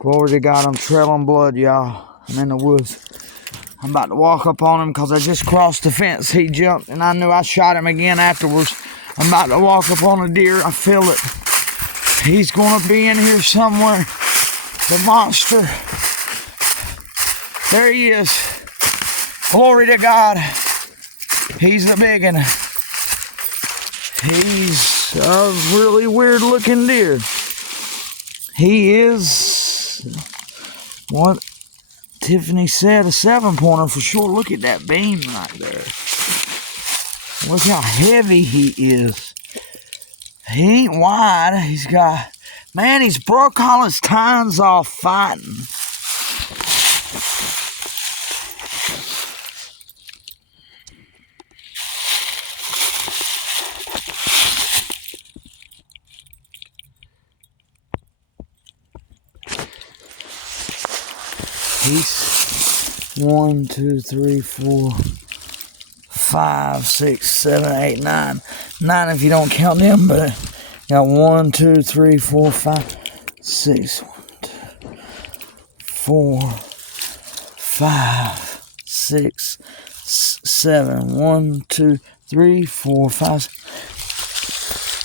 Glory to God, I'm trailing blood, y'all. I'm in the woods. I'm about to walk up on him because I just crossed the fence. He jumped, and I knew I shot him again afterwards. I'm about to walk up on a deer. I feel it. He's going to be in here somewhere. The monster. There he is. Glory to God. He's the big one. He's a really weird looking deer. He is what Tiffany said, a 7-pointer for sure. Look at that beam right there. Look how heavy he is. He ain't wide. He's got, man, he's broke all his tines off fighting. He's 1, 2, 3, 4, 5, 6, 7, 8, 9. 9 if you don't count them, but got 1, 2, 3, 4, 5, 6, 1, 2, 4, 5, 6, 7. 1, 2, 3, 4, 5.